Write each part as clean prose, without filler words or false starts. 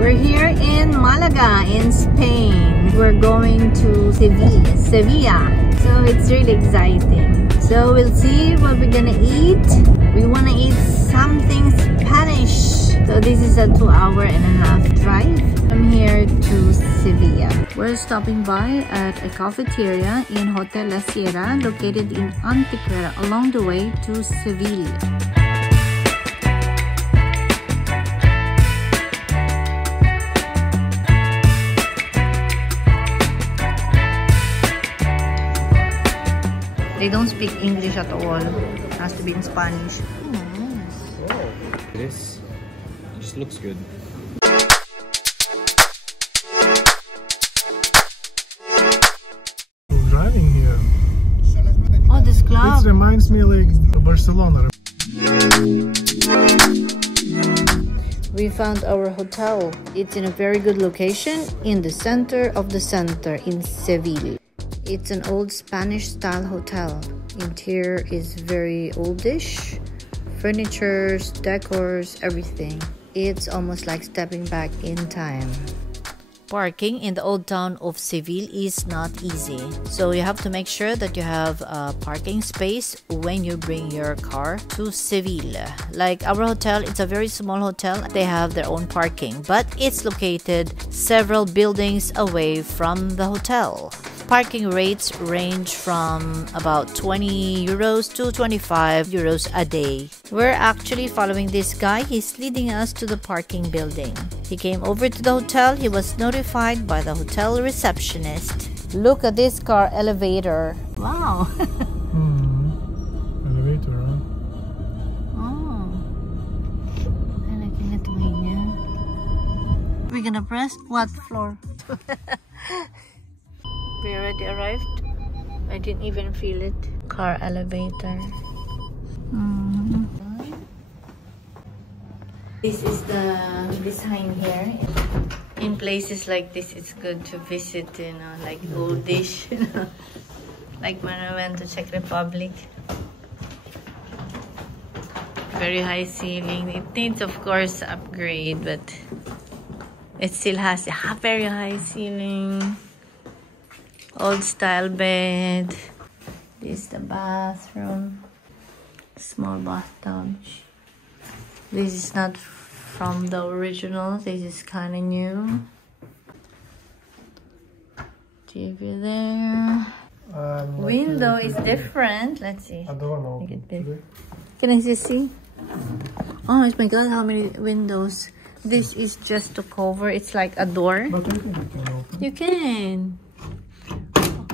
We're here in Malaga in Spain. We're going to Sevilla. So it's really exciting. So we'll see what we're gonna eat. We wanna eat something Spanish. So this is a 2.5-hour drive from here to Sevilla. We're stopping by at a cafeteria in Hotel La Sierra located in Antequera along the way to Seville. They don't speak English at all. It has to be in Spanish. Oh, nice. Oh, this just looks good. Driving here. Oh, this club. It reminds me like Barcelona. We found our hotel. It's in a very good location in the center of the center in Seville. It's an old Spanish-style hotel. Interior is very oldish. Furnitures, decors, everything. It's almost like stepping back in time. Parking in the old town of Seville is not easy. So you have to make sure that you have a parking space when you bring your car to Seville. Like our hotel, it's a very small hotel. They have their own parking, but it's located several buildings away from the hotel. Parking rates range from about 20 euros to 25 euros a day. We're actually following this guy. He's leading us to the parking building. He came over to the hotel. He was notified by the hotel receptionist. Look at this car elevator. Wow. Elevator, huh? Oh. I like it way now. We're gonna press what floor? We already arrived. I didn't even feel it. Car elevator. This is the design here. In places like this, it's good to visit, you know, like oldish, you know, like when I went to Czech Republic. Very high ceiling. It needs, of course, upgrade, but it still has a very high ceiling. Old style bed. This is the bathroom. Small bathtub. This is not from the original. This is kind of new. TV there. Window is different. Let's see. I don't know. Make it big. Can I just see? Oh my god, how many windows. This is just to cover. It's like a door. But I think you can open. You can.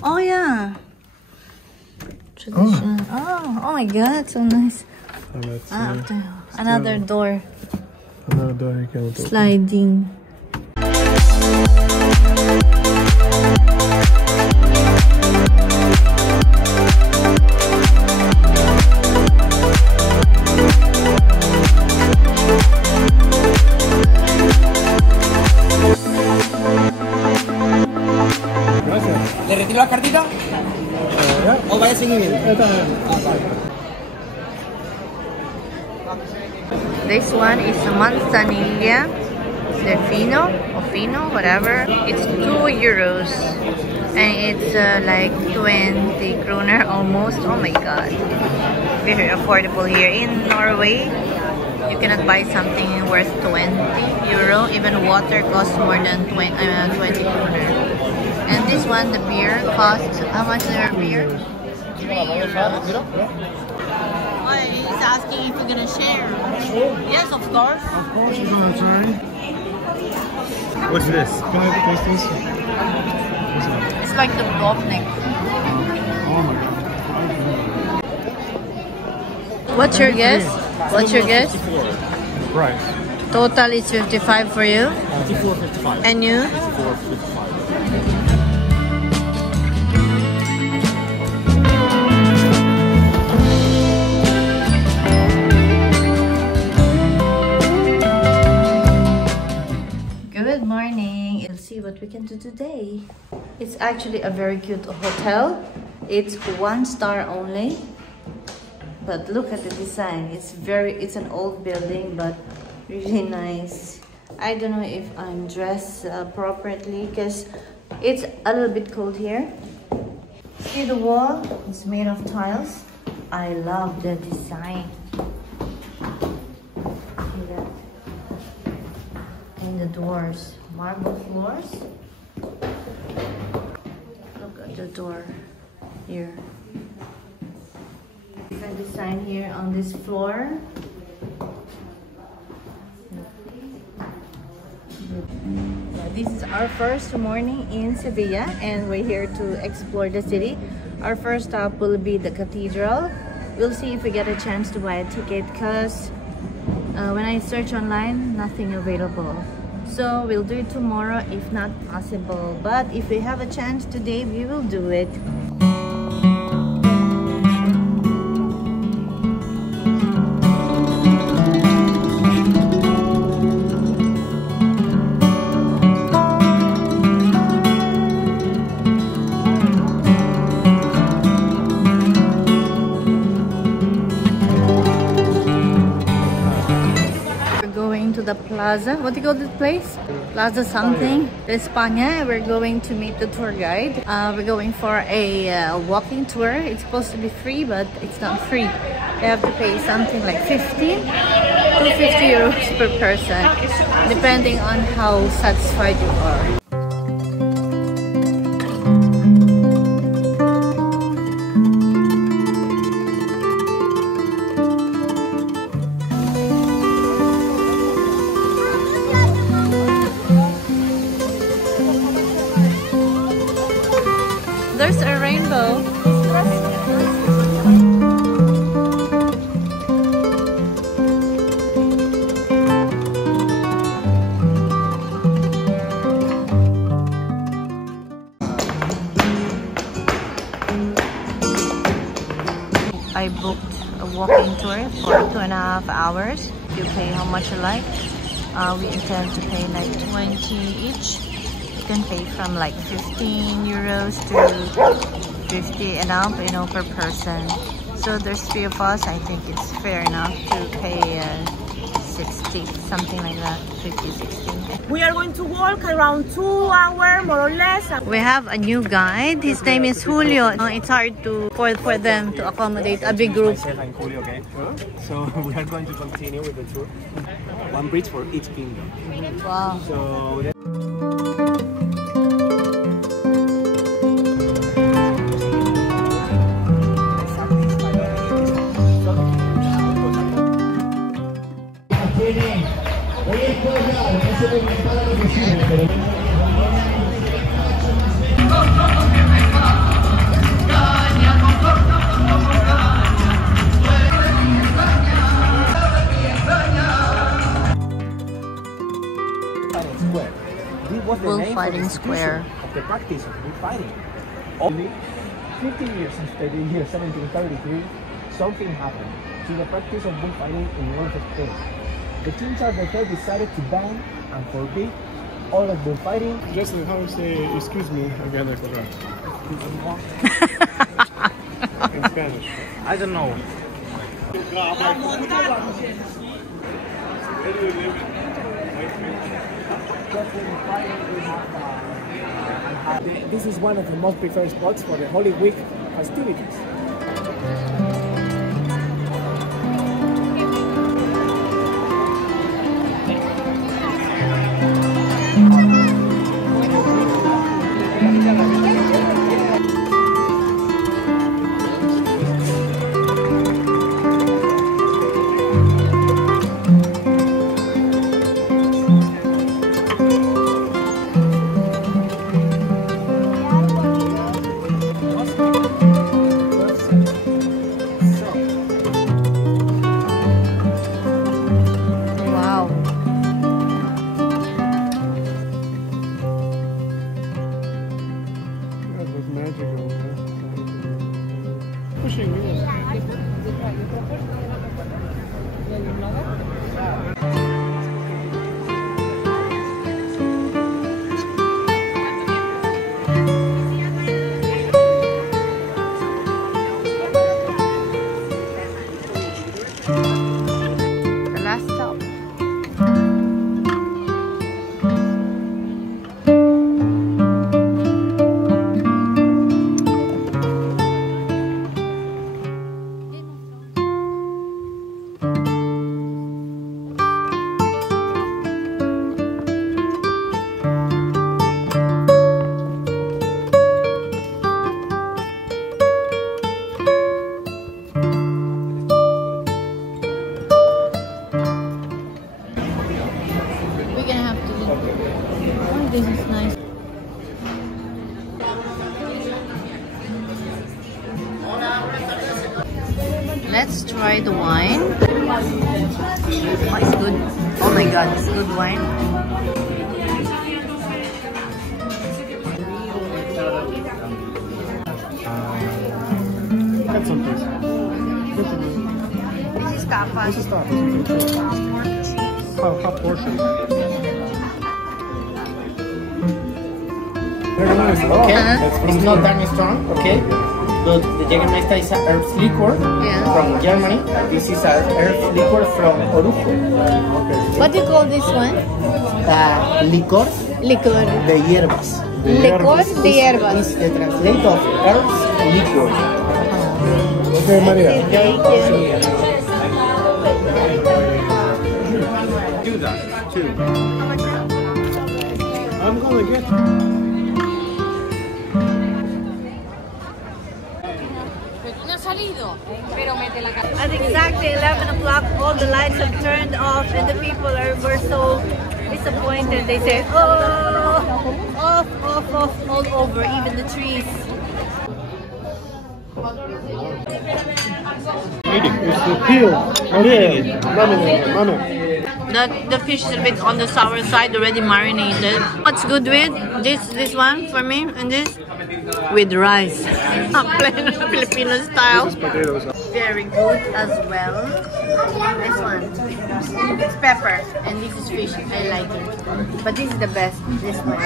Oh yeah. Tradition. Oh my god, so nice. Another door. Another door you can open. Sliding. ¿Le retiro la cartita? ¿O vaya seguimiento? This one is manzanilla, Fino or Fino, whatever. It's 2 euros and it's like 20 kroner almost. Oh my god, very affordable here in Norway. You cannot buy something worth 20 euro. Even water costs more than 20 kroner. And this one, the beer costs, how much is their beer? 3 euros. He's asking if we're gonna share. Yes, of course. Of course you're gonna try. What's this? Can I taste this? It's like the Bobnik. Oh my god. What's your guess? What's your guess? Price. Total is 55 for you. 54.55. And you? 54.55. Good morning. We'll see what we can do today. It's actually a very cute hotel. It's 1 star only. But look at the design. It's an old building, but really nice. I don't know if I'm dressed appropriately because it's a little bit cold here. See the wall? It's made of tiles. I love the design. See that? And the doors, marble floors. Look at the door here. Different design here on this floor. This is our first morning in Sevilla and we're here to explore the city. Our first stop will be the cathedral. We'll see if we get a chance to buy a ticket because when I search online, nothing available. So we'll do it tomorrow if not possible. But if we have a chance today, we will do it. The plaza, what do you call this place? Plaza something de España. We're going to meet the tour guide. We're going for a walking tour. It's supposed to be free, but it's not free. You have to pay something like 15 to 50 euros per person, depending on how satisfied you are. There's a rainbow. I booked a walking tour for 2.5 hours. You pay how much you like. We intend to pay like 20 each. You can pay from like 15 euros to 50 and up, you know, per person. So there's 3 of us. I think it's fair enough to pay 60, something like that, 50, 60. We are going to walk around 2 hours, more or less. We have a new guide. His name is Julio. It's hard for them to accommodate a big group. I'm Julio, okay? So we are going to continue with the tour. One bridge for each kingdom. Wow. So Bullfighting square. Of the practice of bullfighting. Only 50 years after the year 1733, something happened to the practice of bullfighting in north of Spain. The King Charles III decided to ban and forbid all of bullfighting. Just how to say excuse me again, I forgot. In Spanish. I don't know. This is one of the most preferred spots for the Holy Week festivities. Oh, this is nice. Let's try the wine. Oh, it's good. Oh my god, it's good wine. Get some, please. This is tapas. This is tapas. Half portion. Very nice. Okay, That's it's not that strong, okay? But the Jägermeister is an herb liquor from Germany. This is an herb liquor from Orujo. What do you call this one? Licor Liquor. de hierbas. Licor de hierbas. Is the translate of herbs liquor. Okay, Maria. Thank you. Do that, too. I'm gonna get... At exactly 11 o'clock, all the lights have turned off and the people were so disappointed. They said, oh, off, all over, even the trees. It's the peel. Lemon. The fish is a bit on the sour side, already marinated. What's good with this one for me, and this with rice, plain Filipino style. Potatoes. Very good as well. This one, it's pepper, and this is fish. I like it, but this is the best. This one,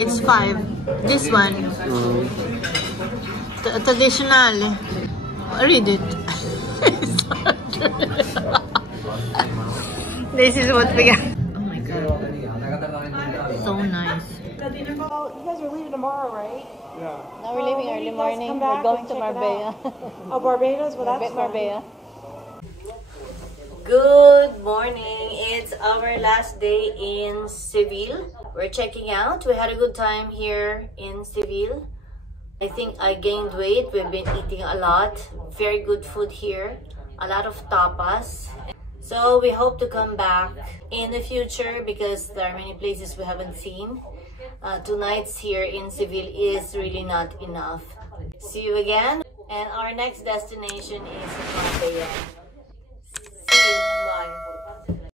it's 5. This one, traditional. Read it. This is what we got. Oh my god, so nice. You guys are leaving tomorrow, right? Yeah. Now we're leaving early morning. come We're back going and to check it Marbella. Oh, Barbados? Well, that's fun. Marbella. Good morning. It's our last day in Seville. We're checking out. We had a good time here in Seville. I think I gained weight. We've been eating a lot. Very good food here. A lot of tapas. So we hope to come back in the future because there are many places we haven't seen. 2 nights here in Seville is really not enough. See you again. And our next destination is Paella.